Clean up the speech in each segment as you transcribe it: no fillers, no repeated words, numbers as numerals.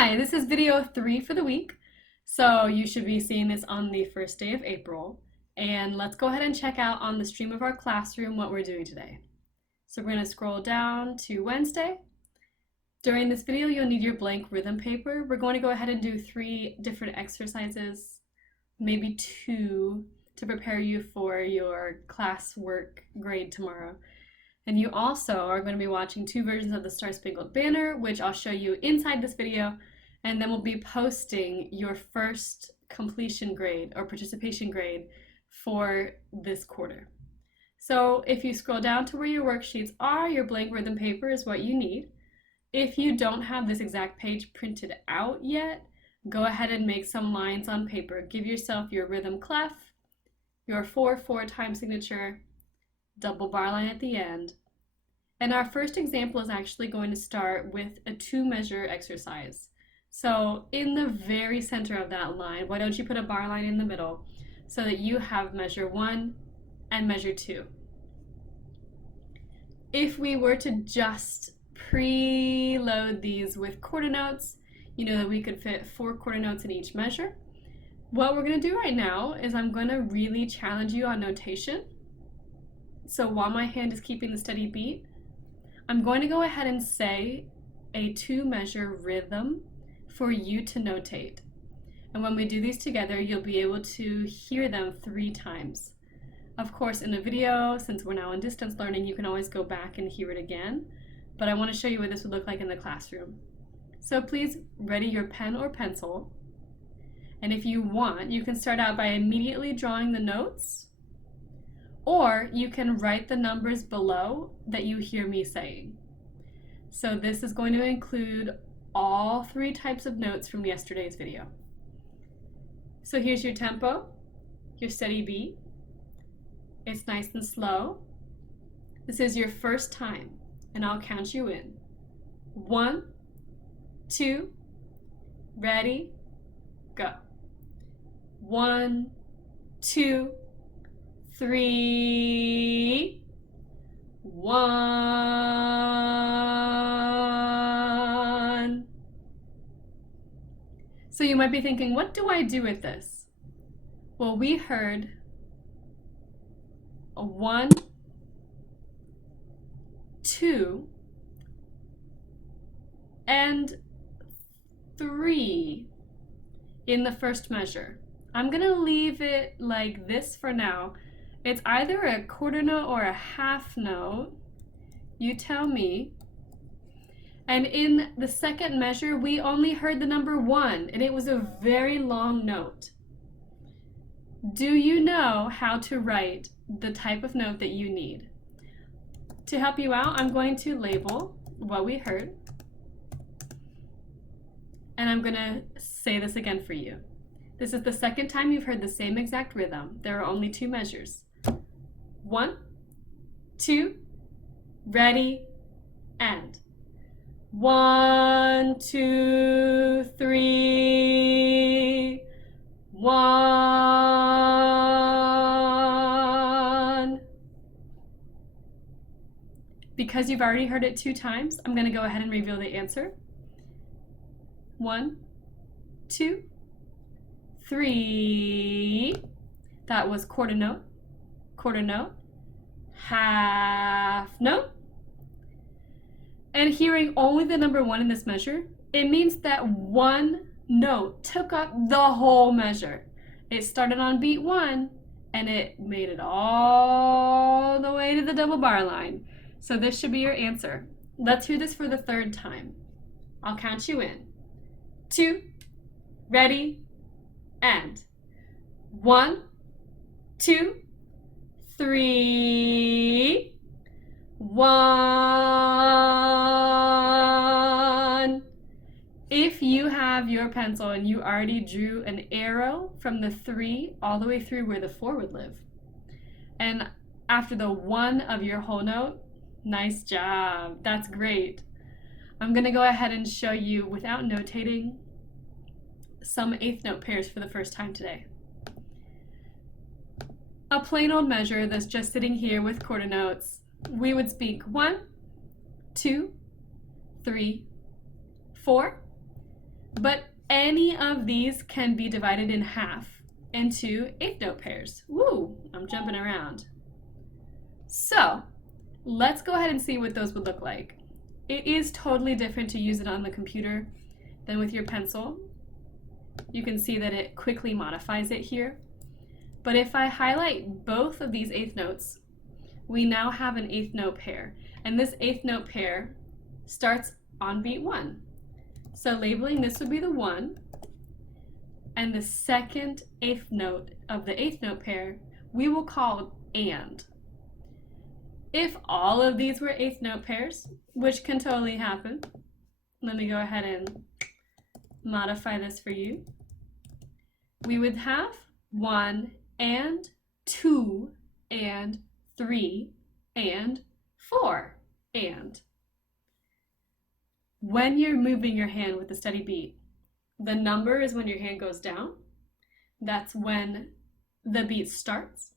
Hi, this is video 3 for the week. So you should be seeing this on the first day of April. And let's go ahead and check out on the stream of our classroom what we're doing today. So we're going to scroll down to Wednesday. During this video, you'll need your blank rhythm paper. We're going to go ahead and do 3 different exercises, maybe 2, to prepare you for your classwork grade tomorrow. And you also are going to be watching 2 versions of the Star Spangled Banner, which I'll show you inside this video, and then we'll be posting your first completion grade or participation grade for this quarter. So if you scroll down to where your worksheets are, your blank rhythm paper is what you need. If you don't have this exact page printed out yet, go ahead and make some lines on paper. Give yourself your rhythm clef, your 4/4 time signature, double bar line at the end. And our first example is actually going to start with a 2-measure exercise. So in the very center of that line, why don't you put a bar line in the middle so that you have measure 1 and measure 2. If we were to just preload these with quarter notes, you know that we could fit 4 quarter notes in each measure. What we're going to do right now is I'm going to really challenge you on notation. So while my hand is keeping the steady beat, I'm going to go ahead and say a 2-measure rhythm for you to notate. And when we do these together, you'll be able to hear them 3 times. Of course, in a video, since we're now in distance learning, you can always go back and hear it again. But I want to show you what this would look like in the classroom. So please ready your pen or pencil. And if you want, you can start out by immediately drawing the notes, or you can write the numbers below that you hear me saying. So this is going to include all 3 types of notes from yesterday's video. So here's your tempo, your steady beat. It's nice and slow. This is your first time, and I'll count you in. 1, 2, ready, go. 1, 2, 3, 1. So you might be thinking, what do I do with this? Well, we heard a 1, 2, and 3 in the first measure. I'm gonna leave it like this for now. It's either a quarter note or a half note. You tell me. And in the second measure, we only heard the number 1, and it was a very long note. Do you know how to write the type of note that you need? To help you out, I'm going to label what we heard. And I'm gonna say this again for you. This is the second time you've heard the same exact rhythm. There are only 2 measures. 1, 2, ready, and 1, 2, 3, 1. Because you've already heard it 2 times, I'm going to go ahead and reveal the answer. 1, 2, 3. That was quarter note, half note. And hearing only the number 1 in this measure, it means that 1 note took up the whole measure. It started on beat 1 and it made it all the way to the double bar line. So this should be your answer. Let's hear this for the 3rd time. I'll count you in. 2, ready, and 1, 2, 3, 1. If you have your pencil and you already drew an arrow from the 3 all the way through where the 4 would live, and after the 1 of your whole note, nice job, that's great. I'm going to go ahead and show you, without notating, some 8th note pairs for the first time today. A plain old measure that's just sitting here with quarter notes, we would speak 1, 2, 3, 4. but any of these can be divided in half into eighth note pairs. Woo, I'm jumping around. So let's go ahead and see what those would look like. It is totally different to use it on the computer than with your pencil. You can see that it quickly modifies it here. But if I highlight both of these eighth notes, we now have an eighth note pair. And this eighth note pair starts on beat 1. So labeling this would be the 1, and the second eighth note of the eighth note pair we will call and. If all of these were eighth note pairs, which can totally happen, let me go ahead and modify this for you. We would have 1 and 2 and 3 and 4 and. When you're moving your hand with a steady beat, the number is when your hand goes down. That's when the beat starts.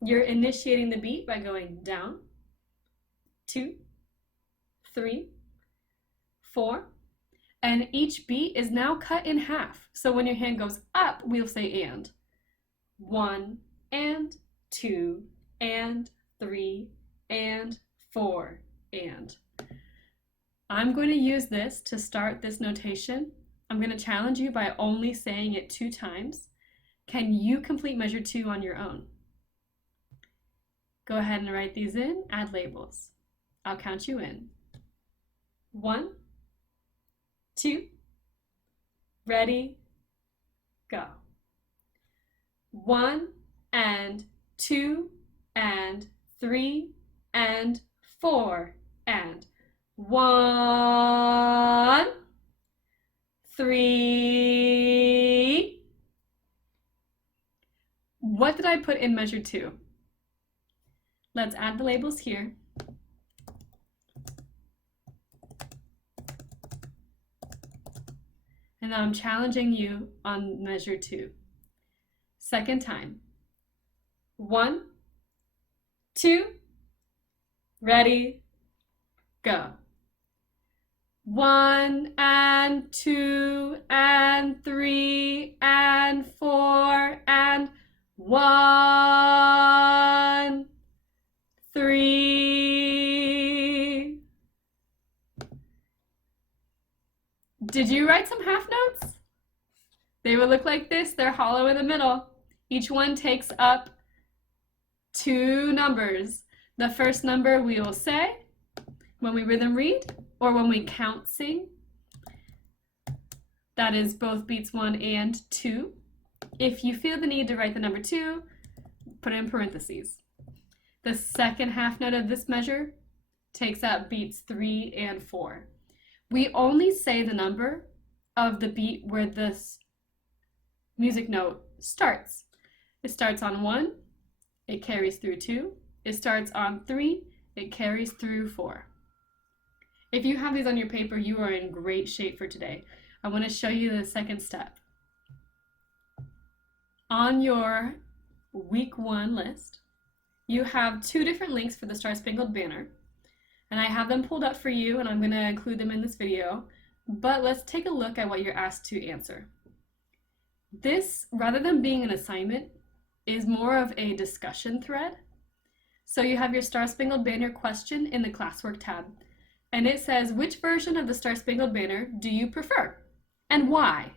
You're initiating the beat by going down, 2, 3, 4, and each beat is now cut in half. So when your hand goes up, we'll say and. 1 and 2 and 3 and 4 and. I'm going to use this to start this notation. I'm going to challenge you by only saying it 2 times. Can you complete measure 2 on your own? Go ahead and write these in, add labels. I'll count you in. 1, 2, ready, go. 1 and 2 and 3 and 4 and. 1, 3. What did I put in measure 2? Let's add the labels here. And now I'm challenging you on measure 2. Second time. 1, 2, ready, go. 1 and 2 and 3 and 4 and 1, 3. Did you write some half notes? They would look like this. They're hollow in the middle. Each one takes up 2 numbers. The first number we will say when we rhythm read or when we count sing. That is both beats 1 and 2. If you feel the need to write the number 2, put it in parentheses. The second half note of this measure takes up beats 3 and 4. We only say the number of the beat where this music note starts. It starts on 1, it carries through 2, it starts on 3, it carries through 4. If you have these on your paper, you are in great shape for today. I want to show you the second step. On your week 1 list, you have 2 different links for the Star Spangled Banner, and I have them pulled up for you, and I'm going to include them in this video, but let's take a look at what you're asked to answer. This, rather than being an assignment, is more of a discussion thread. So you have your Star Spangled Banner question in the classwork tab, and it says, which version of the Star Spangled Banner do you prefer, and why?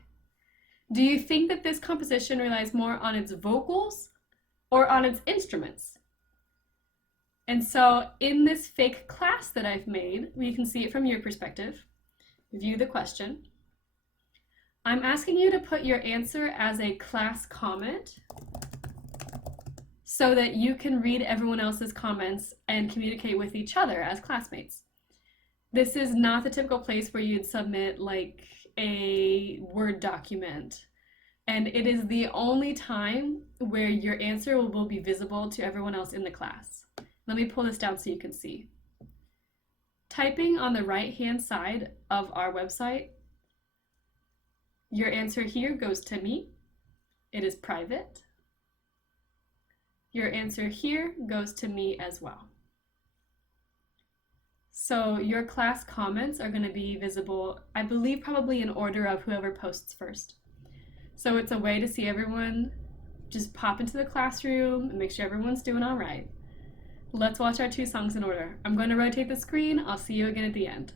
Do you think that this composition relies more on its vocals or on its instruments? And so in this fake class that I've made, you can see it from your perspective, view the question. I'm asking you to put your answer as a class comment so that you can read everyone else's comments and communicate with each other as classmates. This is not the typical place where you'd submit like a Word document, and it is the only time where your answer will be visible to everyone else in the class. Let me pull this down so you can see. Typing on the right-hand side of our website, your answer here goes to me. It is private. Your answer here goes to me as well. So your class comments are going to be visible, I believe, probably in order of whoever posts first. So it's a way to see everyone just pop into the classroom and make sure everyone's doing all right. Let's watch our 2 songs in order. I'm going to rotate the screen. I'll see you again at the end.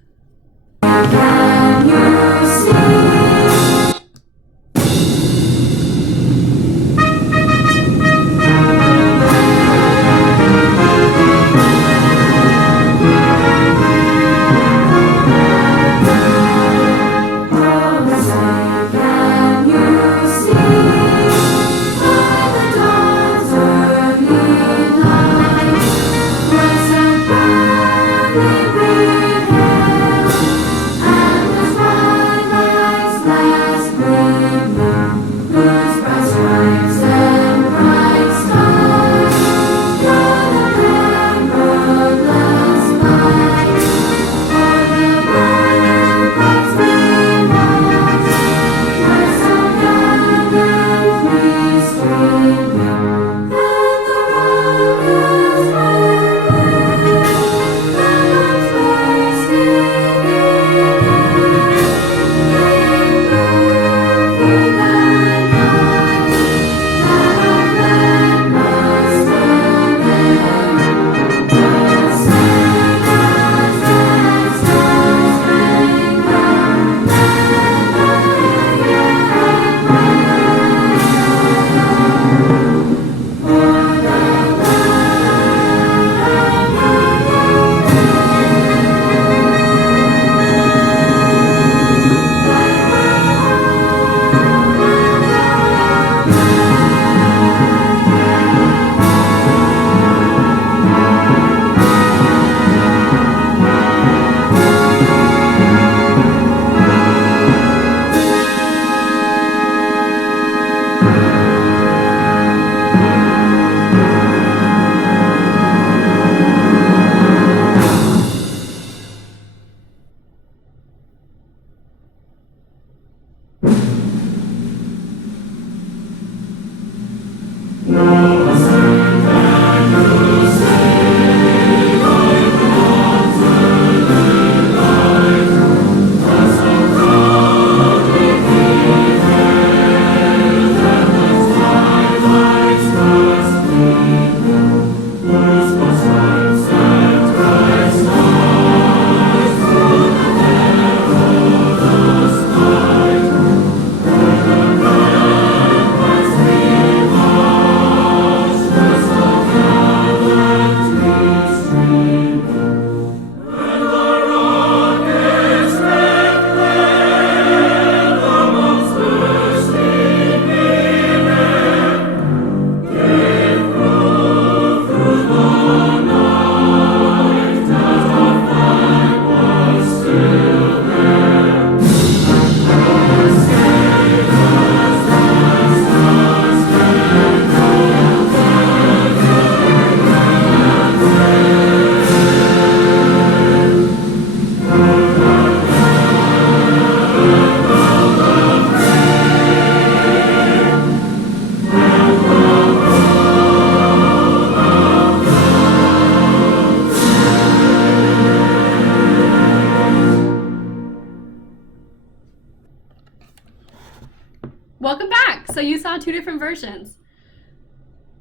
Welcome back! So you saw 2 different versions.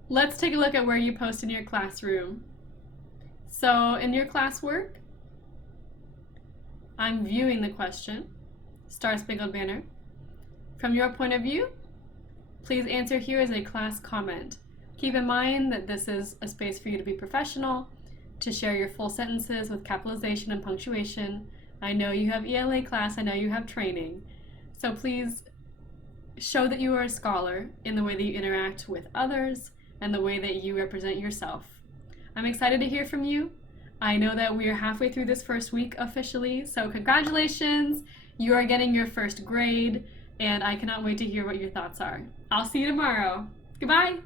Let's take a look at where you post in your classroom. So in your classwork, I'm viewing the question, Star Spangled Banner. From your point of view, please answer here as a class comment. Keep in mind that this is a space for you to be professional, to share your full sentences with capitalization and punctuation. I know you have ELA class, I know you have training. So please show that you are a scholar in the way that you interact with others and the way that you represent yourself. I'm excited to hear from you. I know that we are halfway through this first week officially, so congratulations, you are getting your first grade, and I cannot wait to hear what your thoughts are. I'll see you tomorrow. Goodbye!